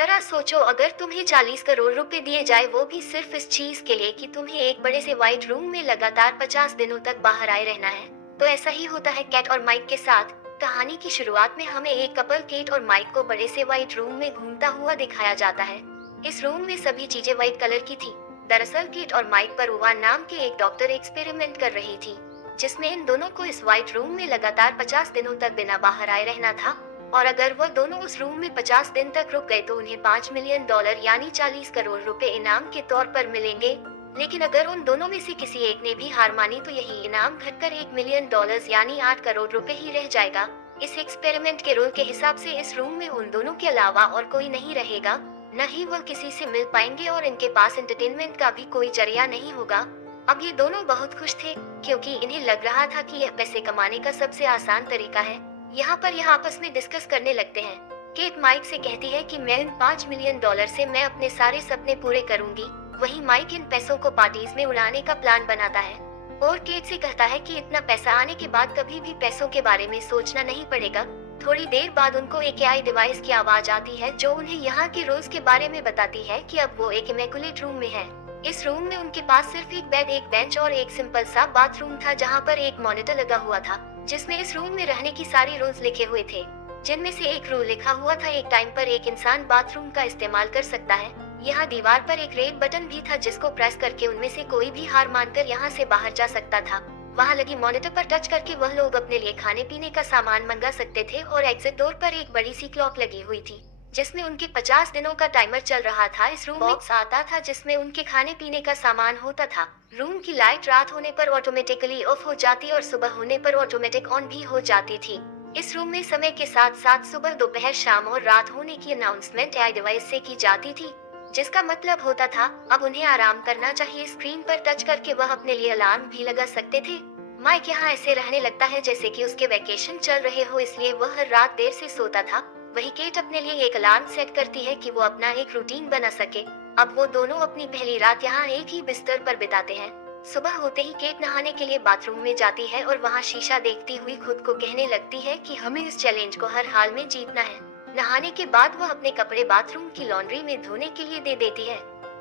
जरा सोचो, अगर तुम्हें 40 करोड़ रुपए दिए जाए, वो भी सिर्फ इस चीज के लिए कि तुम्हें एक बड़े से व्हाइट रूम में लगातार 50 दिनों तक बाहर आए रहना है। तो ऐसा ही होता है केट और माइक के साथ। कहानी की शुरुआत में हमें एक कपल केट और माइक को बड़े से व्हाइट रूम में घूमता हुआ दिखाया जाता है। इस रूम में सभी चीजें व्हाइट कलर की थी। दरअसल केट और माइक पर उवान नाम के एक डॉक्टर एक्सपेरिमेंट कर रही थी, जिसमें इन दोनों को इस व्हाइट रूम में लगातार 50 दिनों तक बिना बाहर आए रहना था। और अगर वह दोनों उस रूम में 50 दिन तक रुक गए तो उन्हें $5 मिलियन यानी 40 करोड़ रुपए इनाम के तौर पर मिलेंगे। लेकिन अगर उन दोनों में से किसी एक ने भी हार मानी तो यही इनाम घटकर $1 मिलियन यानी 8 करोड़ रुपए ही रह जाएगा। इस एक्सपेरिमेंट के रूल के हिसाब से इस रूम में उन दोनों के अलावा और कोई नहीं रहेगा, न ही वह किसी से मिल पाएंगे और इनके पास एंटरटेनमेंट का भी कोई जरिया नहीं होगा। अब ये दोनों बहुत खुश थे, क्योंकि इन्हें लग रहा था कि यह पैसे कमाने का सबसे आसान तरीका है। यहाँ पर यह आपस में डिस्कस करने लगते हैं। केट माइक से कहती है कि मैं इन $5 मिलियन से मैं अपने सारे सपने पूरे करूंगी। वहीं माइक इन पैसों को पार्टीज में उड़ाने का प्लान बनाता है और केट से कहता है कि इतना पैसा आने के बाद कभी भी पैसों के बारे में सोचना नहीं पड़ेगा। थोड़ी देर बाद उनको एक एआई डिवाइस की आवाज आती है जो उन्हें यहाँ के रूल्स के बारे में बताती है कि अब वो एक इमेकुलेट रूम में है। इस रूम में उनके पास सिर्फ एक बेड, एक बेंच और एक सिंपल सा बाथरूम था, जहाँ पर एक मॉनिटर लगा हुआ था जिसमें इस रूम में रहने की सारी रूल्स लिखे हुए थे। जिनमें से एक रूल लिखा हुआ था, एक टाइम पर एक इंसान बाथरूम का इस्तेमाल कर सकता है। यहाँ दीवार पर एक रेड बटन भी था जिसको प्रेस करके उनमें से कोई भी हार मानकर यहाँ से बाहर जा सकता था। वहाँ लगी मॉनिटर पर टच करके वह लोग अपने लिए खाने पीने का सामान मंगा सकते थे और एग्जिट डोर पर एक बड़ी सी क्लॉक लगी हुई थी जिसमें उनके 50 दिनों का टाइमर चल रहा था। इस रूम में बॉक्स आता था जिसमें उनके खाने पीने का सामान होता था। रूम की लाइट रात होने पर ऑटोमेटिकली ऑफ हो जाती और सुबह होने पर ऑटोमेटिक ऑन भी हो जाती थी। इस रूम में समय के साथ साथ सुबह, दोपहर, शाम और रात होने की अनाउंसमेंट एआई डिवाइस से की जाती थी, जिसका मतलब होता था अब उन्हें आराम करना चाहिए। स्क्रीन पर टच करके वह अपने लिए अलार्म भी लगा सकते थे। माइक यहाँ ऐसे रहने लगता है जैसे कि उसके वैकेशन चल रहे हो, इसलिए वह हर रात देर से सोता था। वही केट अपने लिए एक अलार्म सेट करती है कि वो अपना एक रूटीन बना सके। अब वो दोनों अपनी पहली रात यहाँ एक ही बिस्तर पर बिताते हैं। सुबह होते ही केट नहाने के लिए बाथरूम में जाती है और वहाँ शीशा देखती हुई खुद को कहने लगती है कि हमें इस चैलेंज को हर हाल में जीतना है। नहाने के बाद वह अपने कपड़े बाथरूम की लॉन्ड्री में धोने के लिए दे देती है,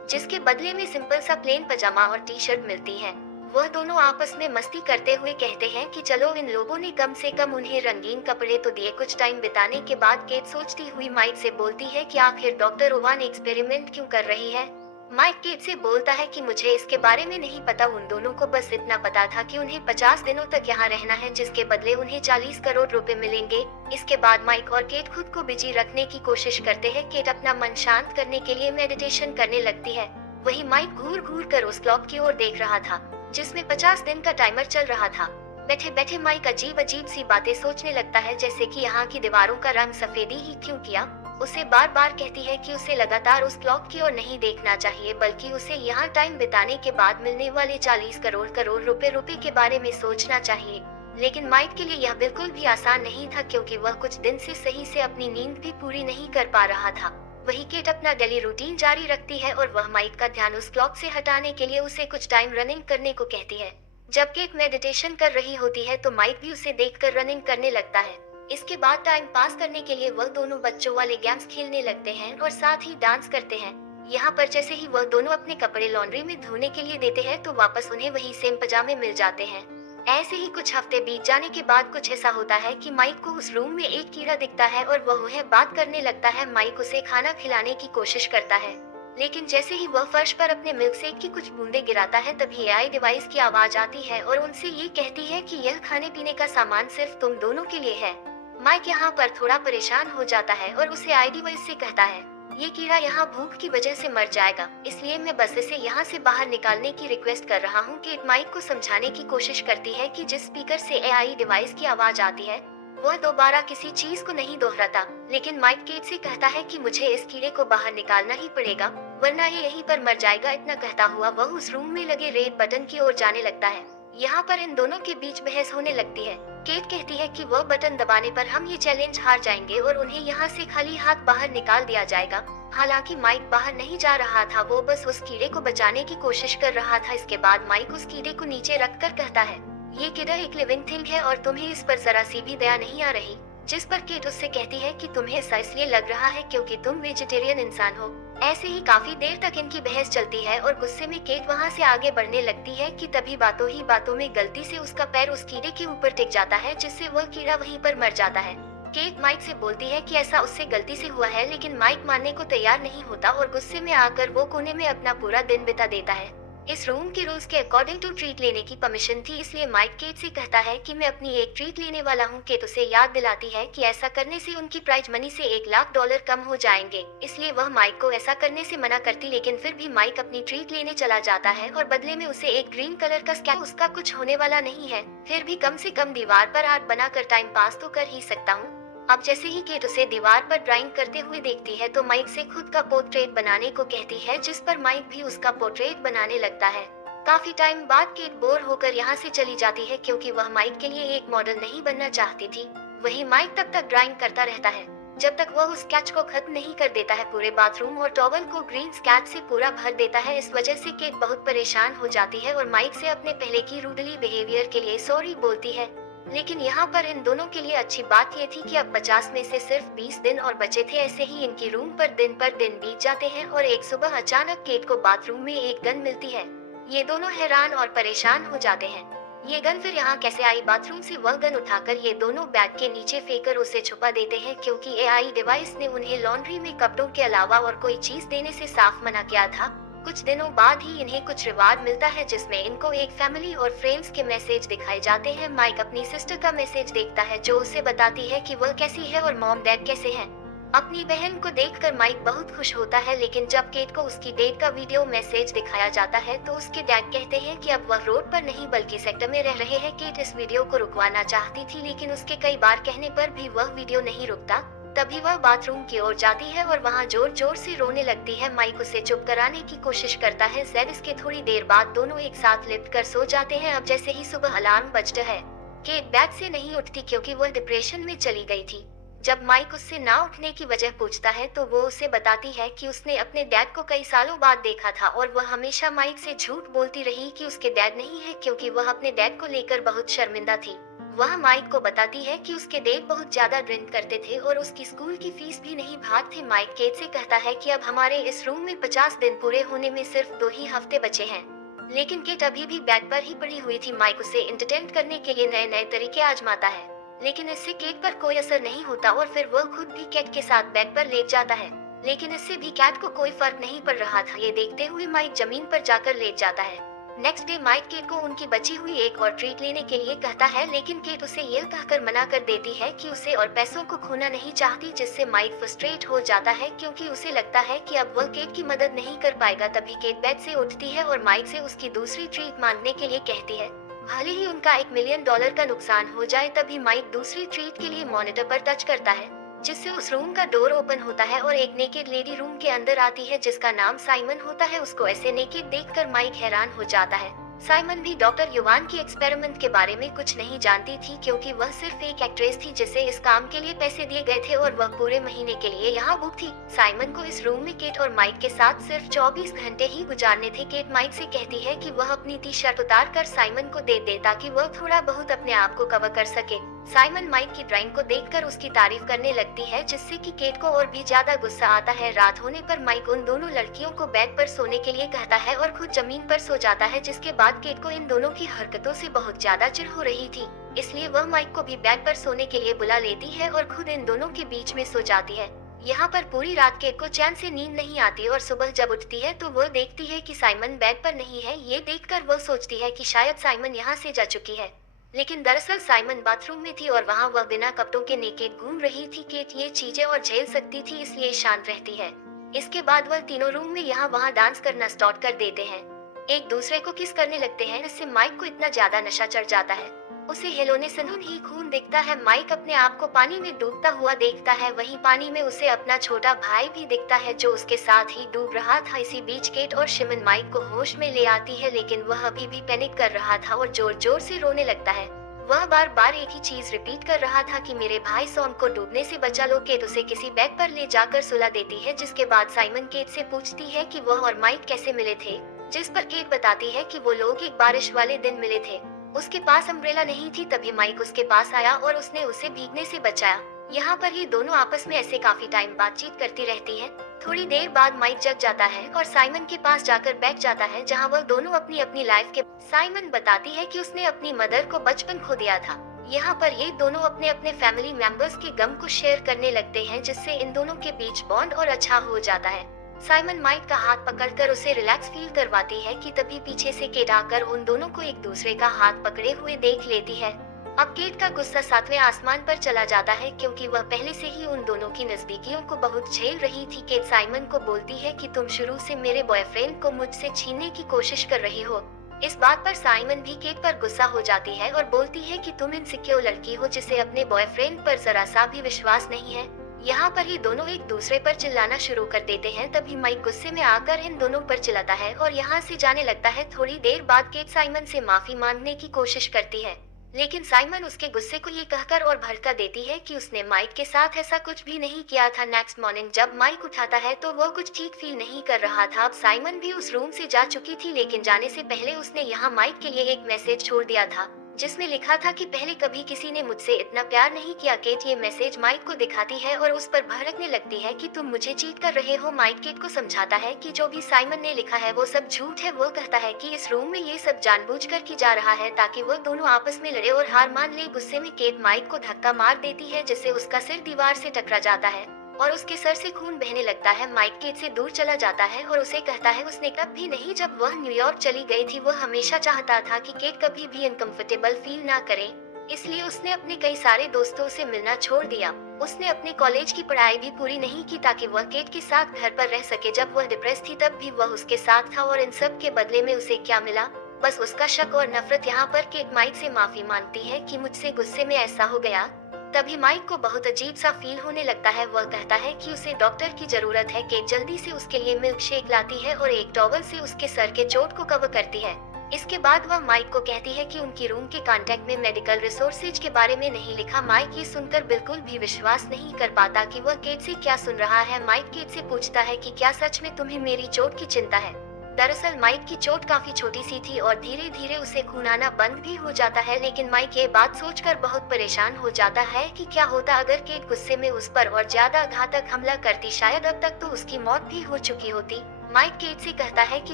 जिसके बदले में सिंपल सा प्लेन पजामा और टी शर्ट मिलती है। वह दोनों आपस में मस्ती करते हुए कहते हैं कि चलो, इन लोगों ने कम से कम उन्हें रंगीन कपड़े तो दिए। कुछ टाइम बिताने के बाद केट सोचती हुई माइक से बोलती है कि आखिर डॉक्टर ओवान एक्सपेरिमेंट क्यों कर रही है। माइक केट से बोलता है कि मुझे इसके बारे में नहीं पता, उन दोनों को बस इतना पता था कि उन्हें 50 दिनों तक यहाँ रहना है, जिसके बदले उन्हें 40 करोड़ रुपए मिलेंगे। इसके बाद माइक और केट खुद को बिजी रखने की कोशिश करते हैं। केट अपना मन शांत करने के लिए मेडिटेशन करने लगती है। वही माइक घूर घूर कर उस क्लॉक की ओर देख रहा था जिसमें 50 दिन का टाइमर चल रहा था। बैठे बैठे माइक अजीब अजीब सी बातें सोचने लगता है, जैसे कि यहाँ की दीवारों का रंग सफेदी ही क्यों किया। उसे बार बार कहती है कि उसे लगातार उस क्लॉक की ओर नहीं देखना चाहिए, बल्कि उसे यहाँ टाइम बिताने के बाद मिलने वाले 40 करोड़ करोड़ रुपए के बारे में सोचना चाहिए। लेकिन माइक के लिए यह बिल्कुल भी आसान नहीं था, क्योंकि वह कुछ दिन से सही से अपनी नींद भी पूरी नहीं कर पा रहा था। वही केट अपना डेली रूटीन जारी रखती है और वह माइक का ध्यान उस क्लॉक से हटाने के लिए उसे कुछ टाइम रनिंग करने को कहती है। जब केट मेडिटेशन कर रही होती है तो माइक भी उसे देखकर रनिंग करने लगता है। इसके बाद टाइम पास करने के लिए वह दोनों बच्चों वाले गेम्स खेलने लगते हैं और साथ ही डांस करते हैं। यहाँ पर जैसे ही वह दोनों अपने कपड़े लॉन्ड्री में धोने के लिए देते हैं तो वापस उन्हें वही सेम पजामे मिल जाते हैं। ऐसे ही कुछ हफ्ते बीत जाने के बाद कुछ ऐसा होता है कि माइक को उस रूम में एक कीड़ा दिखता है और वह उन्हें बात करने लगता है। माइक उसे खाना खिलाने की कोशिश करता है, लेकिन जैसे ही वह फर्श पर अपने मिल्क शेक की कुछ बूंदे गिराता है तभी एआई डिवाइस की आवाज आती है और उनसे ये कहती है कि यह खाने पीने का सामान सिर्फ तुम दोनों के लिए है। माइक यहाँ पर थोड़ा परेशान हो जाता है और उसे एआई डिवाइस से कहता है ये कीड़ा यहाँ भूख की वजह से मर जाएगा, इसलिए मैं बस इसे यहाँ से बाहर निकालने की रिक्वेस्ट कर रहा हूँ। केट माइक को समझाने की कोशिश करती है कि जिस स्पीकर से एआई डिवाइस की आवाज आती है वह दोबारा किसी चीज को नहीं दोहराता, लेकिन माइक केट से कहता है कि मुझे इस कीड़े को बाहर निकालना ही पड़ेगा वरना ये यहीं पर मर जाएगा। इतना कहता हुआ वह उस रूम में लगे रेड बटन की ओर जाने लगता है। यहाँ पर इन दोनों के बीच बहस होने लगती है। केट कहती है कि वह बटन दबाने पर हम ये चैलेंज हार जाएंगे और उन्हें यहाँ से खाली हाथ बाहर निकाल दिया जाएगा। हालांकि माइक बाहर नहीं जा रहा था, वो बस उस कीड़े को बचाने की कोशिश कर रहा था। इसके बाद माइक उस कीड़े को नीचे रखकर कहता है ये कीड़ा एक लिविंग थिंग है और तुम्हें इस पर जरा सी भी दया नहीं आ रही। जिस पर केट उससे कहती है कि तुम्हें ऐसा इसलिए लग रहा है क्योंकि तुम वेजिटेरियन इंसान हो। ऐसे ही काफी देर तक इनकी बहस चलती है और गुस्से में केट वहाँ से आगे बढ़ने लगती है कि तभी बातों ही बातों में गलती से उसका पैर उस कीड़े के ऊपर टिक जाता है, जिससे वह कीड़ा वहीं पर मर जाता है। केट माइक से बोलती है कि ऐसा उससे गलती से हुआ है, लेकिन माइक मानने को तैयार नहीं होता और गुस्से में आकर वो कोने में अपना पूरा दिन बिता देता है। इस रूम के रूल्स के अकॉर्डिंग टू ट्रीट लेने की परमिशन थी, इसलिए माइक केट से कहता है कि मैं अपनी एक ट्रीट लेने वाला हूँ। केट उसे याद दिलाती है कि ऐसा करने से उनकी प्राइज मनी से $1,00,000 कम हो जाएंगे, इसलिए वह माइक को ऐसा करने से मना करती, लेकिन फिर भी माइक अपनी ट्रीट लेने चला जाता है और बदले में उसे एक ग्रीन कलर का स्कैच। उसका कुछ होने वाला नहीं है, फिर भी कम से कम दीवार पर आर्ट बनाकर टाइम पास तो कर ही सकता हूँ। अब जैसे ही केट उसे दीवार पर ड्राइंग करते हुए देखती है तो माइक से खुद का पोर्ट्रेट बनाने को कहती है, जिस पर माइक भी उसका पोर्ट्रेट बनाने लगता है। काफी टाइम बाद केट बोर होकर यहाँ से चली जाती है क्योंकि वह माइक के लिए एक मॉडल नहीं बनना चाहती थी। वही माइक तब तक ड्राइंग करता रहता है जब तक वह उस स्केच को खत्म नहीं कर देता है। पूरे बाथरूम और टॉवल को ग्रीन स्केच से पूरा भर देता है। इस वजह से केट बहुत परेशान हो जाती है और माइक से अपने पहले की रूडली बिहेवियर के लिए सॉरी बोलती है। लेकिन यहाँ पर इन दोनों के लिए अच्छी बात ये थी कि अब 50 में से सिर्फ 20 दिन और बचे थे। ऐसे ही इनकी रूम पर दिन बीत जाते हैं और एक सुबह अचानक केट को बाथरूम में एक गन मिलती है। ये दोनों हैरान और परेशान हो जाते हैं, ये गन फिर यहाँ कैसे आई। बाथरूम से वह गन उठाकर ये दोनों बैग के नीचे फेंककर उसे छुपा देते हैं, क्योंकि एआई डिवाइस ने उन्हें लॉन्ड्री में कपड़ों के अलावा और कोई चीज देने से साफ मना किया था। कुछ दिनों बाद ही इन्हें कुछ रिवार्ड मिलता है, जिसमें इनको एक फैमिली और फ्रेंड्स के मैसेज दिखाए जाते हैं। माइक अपनी सिस्टर का मैसेज देखता है जो उसे बताती है कि वह कैसी है और मॉम डैड कैसे हैं। अपनी बहन को देखकर माइक बहुत खुश होता है, लेकिन जब केट को उसकी डेट का वीडियो मैसेज दिखाया जाता है तो उसके डैड कहते हैं कि अब वह रोड पर नहीं बल्कि सेक्टर में रह रहे हैं। केट इस वीडियो को रुकवाना चाहती थी, लेकिन उसके कई बार कहने पर भी वह वीडियो नहीं रुकता। तभी वह बाथरूम की ओर जाती है और वहाँ जोर जोर से रोने लगती है। माइक उसे चुप कराने की कोशिश करता है। जेड इसके थोड़ी देर बाद दोनों एक साथ लिपट कर सो जाते हैं। अब जैसे ही सुबह अलार्म बजता है, केट बेड से नहीं उठती क्योंकि वह डिप्रेशन में चली गई थी। जब माइक उससे ना उठने की वजह पूछता है तो वो उसे बताती है कि उसने अपने डैड को कई सालों बाद देखा था और वह हमेशा माइक से झूठ बोलती रही कि उसके डैड नहीं है, क्योंकि वह अपने डैड को लेकर बहुत शर्मिंदा थी। वह माइक को बताती है कि उसके डैड बहुत ज्यादा ड्रिंक करते थे और उसकी स्कूल की फीस भी नहीं भरते थे। माइक केट से कहता है कि अब हमारे इस रूम में 50 दिन पूरे होने में सिर्फ 2 ही हफ्ते बचे हैं, लेकिन केट अभी भी बेड पर ही पड़ी हुई थी। माइक उसे एंटरटेन करने के लिए नए नए तरीके आजमाता है, लेकिन इससे केट पर कोई असर नहीं होता और फिर वह खुद भी केट के साथ बेड पर लेट जाता है, लेकिन इससे भी केट को कोई फर्क नहीं पड़ रहा था। ये देखते हुए माइक जमीन पर जाकर लेट जाता है। नेक्स्ट डे माइक केट को उनकी बची हुई एक और ट्रीट लेने के लिए कहता है, लेकिन केट उसे यह कहकर मना कर देती है कि उसे और पैसों को खोना नहीं चाहती, जिससे माइक फ्रस्ट्रेट हो जाता है क्योंकि उसे लगता है कि अब वह केट की मदद नहीं कर पाएगा। तभी केट बेड से उठती है और माइक से उसकी दूसरी ट्रीट मांगने के लिए कहती है, भले ही उनका $1 मिलियन का नुकसान हो जाए। तभी माइक दूसरी ट्रीट के लिए मॉनिटर पर टच करता है, जिससे उस रूम का डोर ओपन होता है और एक नेकेड लेडी रूम के अंदर आती है जिसका नाम साइमन होता है। उसको ऐसे नेकेड देखकर माइक हैरान हो जाता है। साइमन भी डॉक्टर युवान की एक्सपेरिमेंट के बारे में कुछ नहीं जानती थी, क्योंकि वह सिर्फ एक एक्ट्रेस थी जिसे इस काम के लिए पैसे दिए गए थे और वह पूरे महीने के लिए यहाँ बुक थी। साइमन को इस रूम में केट और माइक के साथ सिर्फ 24 घंटे ही गुजारने थे। केट माइक से कहती है कि वह अपनी टी शर्ट उतार कर साइमन को दे ताकि वह थोड़ा बहुत अपने आप को कवर कर सके। साइमन माइक की ड्राइंग को देखकर उसकी तारीफ करने लगती है, जिससे कि केट को और भी ज्यादा गुस्सा आता है। रात होने पर माइक उन दोनों लड़कियों को बेड पर सोने के लिए कहता है और खुद जमीन पर सो जाता है, जिसके बाद केट को इन दोनों की हरकतों से बहुत ज्यादा चिढ़ हो रही थी, इसलिए वह माइक को भी बेड पर सोने के लिए बुला लेती है और खुद इन दोनों के बीच में सो जाती है। यहाँ पर पूरी रात केट को चैन से नींद नहीं आती और सुबह जब उठती है तो वह देखती है कि साइमन बेड पर नहीं है। ये देखकर वह सोचती है कि शायद साइमन यहाँ से जा चुकी है, लेकिन दरअसल साइमन बाथरूम में थी और वहाँ वह बिना कपड़ों के नेकेड घूम रही थी। केट ये चीजें और झेल सकती थी, इसलिए शांत रहती है। इसके बाद वह तीनों रूम में यहाँ वहाँ डांस करना स्टार्ट कर देते हैं, एक दूसरे को किस करने लगते हैं। इससे माइक को इतना ज्यादा नशा चढ़ जाता है, उसे हिलोने से ही खून दिखता है। माइक अपने आप को पानी में डूबता हुआ देखता है, वहीं पानी में उसे अपना छोटा भाई भी दिखता है जो उसके साथ ही डूब रहा था। इसी बीच केट और शिमन माइक को होश में ले आती है, लेकिन वह अभी भी पैनिक कर रहा था और जोर जोर से रोने लगता है। वह बार बार एक ही चीज रिपीट कर रहा था कि मेरे भाई सॉम को डूबने से बचा लो। केट उसे किसी बेड पर ले जाकर सुला देती है, जिसके बाद साइमन केट से पूछती है कि वह और माइक कैसे मिले थे, जिस पर केट बताती है कि वो लोग एक बारिश वाले दिन मिले थे। उसके पास अम्ब्रेला नहीं थी। तभी माइक उसके पास आया और उसने उसे भीगने से बचाया। यहाँ पर ये दोनों आपस में ऐसे काफी टाइम बातचीत करती रहती है। थोड़ी देर बाद माइक जग जाता है और साइमन के पास जाकर बैठ जाता है, जहाँ वह दोनों अपनी अपनी लाइफ के। साइमन बताती है कि उसने अपनी मदर को बचपन खो दिया था। यहाँ पर ये दोनों अपने अपने फैमिली मेंबर्स के गम को शेयर करने लगते हैं, जिससे इन दोनों के बीच बॉन्ड और अच्छा हो जाता है। साइमन माइक का हाथ पकड़कर उसे रिलैक्स फील करवाती है कि तभी पीछे से केट आकर उन दोनों को एक दूसरे का हाथ पकड़े हुए देख लेती है। अब केट का गुस्सा सातवें आसमान पर चला जाता है, क्योंकि वह पहले से ही उन दोनों की नजदीकियों को बहुत झेल रही थी। केट साइमन को बोलती है कि तुम शुरू से मेरे बॉयफ्रेंड को मुझसे छीनने की कोशिश कर रही हो। इस बात पर साइमन भी केट पर गुस्सा हो जाती है और बोलती है कि तुम इनसिक्योर लड़की हो जिसे अपने बॉयफ्रेंड पर जरा सा भी विश्वास नहीं है। यहाँ पर ही दोनों एक दूसरे पर चिल्लाना शुरू कर देते हैं। तभी माइक गुस्से में आकर इन दोनों पर चिल्लाता है और यहाँ से जाने लगता है। थोड़ी देर बाद केट साइमन से माफी मांगने की कोशिश करती है, लेकिन साइमन उसके गुस्से को ये कहकर और भड़का देती है कि उसने माइक के साथ ऐसा कुछ भी नहीं किया था। नेक्स्ट मॉर्निंग जब माइक उठाता है तो वो कुछ ठीक फील नहीं कर रहा था। अब साइमन भी उस रूम से जा चुकी थी, लेकिन जाने से पहले उसने यहाँ माइक के लिए एक मैसेज छोड़ दिया था, जिसमें लिखा था कि पहले कभी किसी ने मुझसे इतना प्यार नहीं किया। केट ये मैसेज माइक को दिखाती है और उस पर भड़कने लगती है कि तुम मुझे चीट कर रहे हो। माइक केट को समझाता है कि जो भी साइमन ने लिखा है वो सब झूठ है। वो कहता है कि इस रूम में ये सब जानबूझकर की जा रहा है ताकि वो दोनों आपस में लड़े और हार मान ले। गुस्से में केट माइक को धक्का मार देती है, जिससे उसका सिर दीवार से टकरा जाता है और उसके सर से खून बहने लगता है। माइक केट से दूर चला जाता है और उसे कहता है उसने कभी नहीं, जब वह न्यूयॉर्क चली गई थी, वह हमेशा चाहता था कि केट कभी भी अनकंफर्टेबल फील ना करे, इसलिए उसने अपने कई सारे दोस्तों से मिलना छोड़ दिया। उसने अपने कॉलेज की पढ़ाई भी पूरी नहीं की ताकि वह केट के साथ घर पर रह सके। जब वह डिप्रेस थी तब भी वह उसके साथ था और इन सब के बदले में उसे क्या मिला? बस उसका शक और नफरत। यहाँ पर केट माइक से माफी मांगती है कि मुझसे गुस्से में ऐसा हो गया। तभी माइक को बहुत अजीब सा फील होने लगता है। वह कहता है कि उसे डॉक्टर की जरूरत है। केट जल्दी से उसके लिए मिल्क शेक लाती है और एक टॉवल से उसके सर के चोट को कवर करती है। इसके बाद वह माइक को कहती है कि उनकी रूम के कांटेक्ट में मेडिकल रिसोर्सेज के बारे में नहीं लिखा। माइक ये सुनकर बिल्कुल भी विश्वास नहीं कर पाता कि वह केट से क्या सुन रहा है। माइक केट से पूछता है कि क्या सच में तुम्हें मेरी चोट की चिंता है? दरअसल माइक की चोट काफी छोटी सी थी और धीरे धीरे उसे खून आना बंद भी हो जाता है, लेकिन माइक ये बात सोचकर बहुत परेशान हो जाता है कि क्या होता अगर केट गुस्से में उस पर और ज्यादा घातक हमला करती। शायद अब तक तो उसकी मौत भी हो चुकी होती। माइक केट से कहता है कि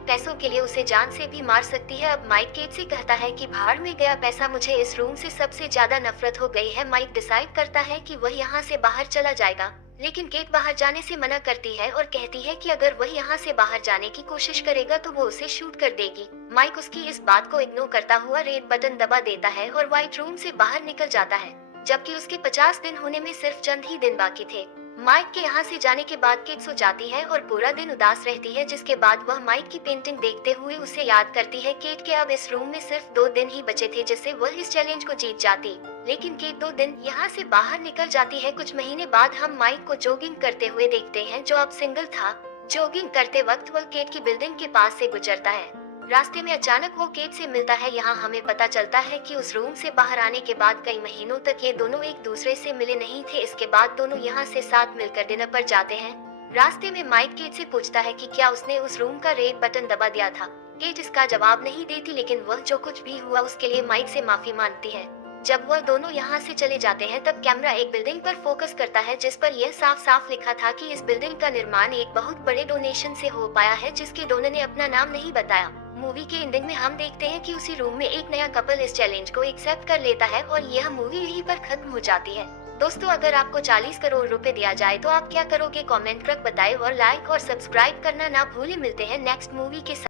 पैसों के लिए उसे जान से भी मार सकती है। अब माइक केट से कहता है कि भाड़ में गया पैसा, मुझे इस रूम से सबसे ज्यादा नफरत हो गई है। माइक डिसाइड करता है कि वह यहाँ से बाहर चला जाएगा, लेकिन केट बाहर जाने से मना करती है और कहती है कि अगर वह यहाँ से बाहर जाने की कोशिश करेगा तो वो उसे शूट कर देगी। माइक उसकी इस बात को इग्नोर करता हुआ रेड बटन दबा देता है और व्हाइट रूम से बाहर निकल जाता है, जबकि उसके 50 दिन होने में सिर्फ चंद ही दिन बाकी थे। माइक के यहाँ से जाने के बाद केट सो जाती है और पूरा दिन उदास रहती है, जिसके बाद वह माइक की पेंटिंग देखते हुए उसे याद करती है। केट के अब इस रूम में सिर्फ 2 दिन ही बचे थे जिससे वह इस चैलेंज को जीत जाती, लेकिन केट 2 दिन यहाँ से बाहर निकल जाती है। कुछ महीने बाद हम माइक को जॉगिंग करते हुए देखते हैं, जो अब सिंगल था। जॉगिंग करते वक्त वह केट की बिल्डिंग के पास से गुजरता है। रास्ते में अचानक वो केट से मिलता है। यहाँ हमें पता चलता है कि उस रूम से बाहर आने के बाद कई महीनों तक ये दोनों एक दूसरे से मिले नहीं थे। इसके बाद दोनों यहाँ से साथ मिलकर डिनर पर जाते हैं। रास्ते में माइक केट से पूछता है कि क्या उसने उस रूम का रेड बटन दबा दिया था। केट इसका जवाब नहीं देती, लेकिन वह जो कुछ भी हुआ उसके लिए माइक से माफी मांगती है। जब वह दोनों यहाँ से चले जाते हैं तब कैमरा एक बिल्डिंग पर फोकस करता है, जिस पर यह साफ साफ लिखा था कि इस बिल्डिंग का निर्माण एक बहुत बड़े डोनेशन से हो पाया है, जिसके डोनर ने अपना नाम नहीं बताया। मूवी के एंडिंग में हम देखते हैं कि उसी रूम में एक नया कपल इस चैलेंज को एक्सेप्ट कर लेता है और यह मूवी यहीं पर खत्म हो जाती है। दोस्तों, अगर आपको 40 करोड़ रुपए दिया जाए तो आप क्या करोगे? कमेंट कर बताएं और लाइक और सब्सक्राइब करना ना भूलें। मिलते हैं नेक्स्ट मूवी के साथ।